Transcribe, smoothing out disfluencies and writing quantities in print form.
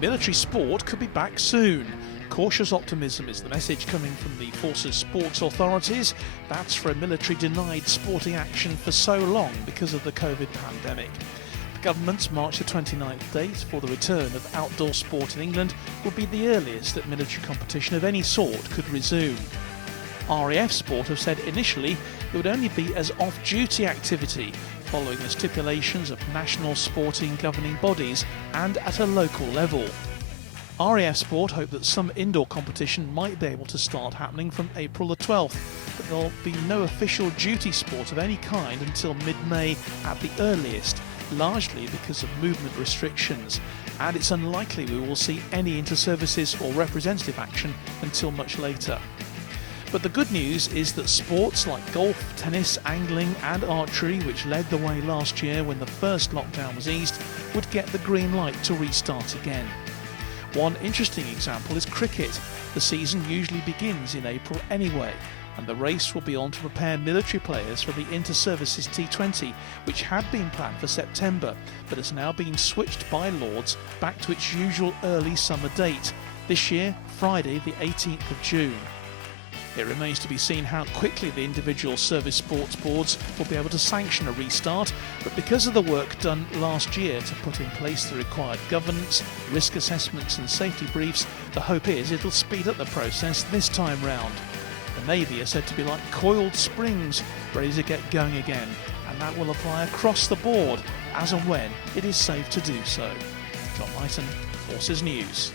Military sport could be back soon. Cautious optimism is the message coming from the Forces Sports authorities. That's for a military denied sporting action for so long because of the COVID pandemic. The government's March the 29th date for the return of outdoor sport in England would be the earliest that military competition of any sort could resume. RAF Sport have said initially it would only be as off-duty activity, following the stipulations of national sporting governing bodies and at a local level. RAF Sport hope that some indoor competition might be able to start happening from April the 12th, but there'll be no official duty sport of any kind until mid-May at the earliest, largely because of movement restrictions, and it's unlikely we will see any inter-services or representative action until much later. But the good news is that sports like golf, tennis, angling and archery, which led the way last year when the first lockdown was eased, would get the green light to restart again. One interesting example is cricket. The season usually begins in April anyway, and the race will be on to prepare military players for the Inter-Services T20, which had been planned for September, but has now been switched by Lords back to its usual early summer date, this year Friday the 18th of June. It remains to be seen how quickly the individual service sports boards will be able to sanction a restart, but because of the work done last year to put in place the required governance, risk assessments and safety briefs, the hope is it'll speed up the process this time round. The Navy are said to be like coiled springs, ready to get going again, and that will apply across the board as and when it is safe to do so. John Myton, Forces News.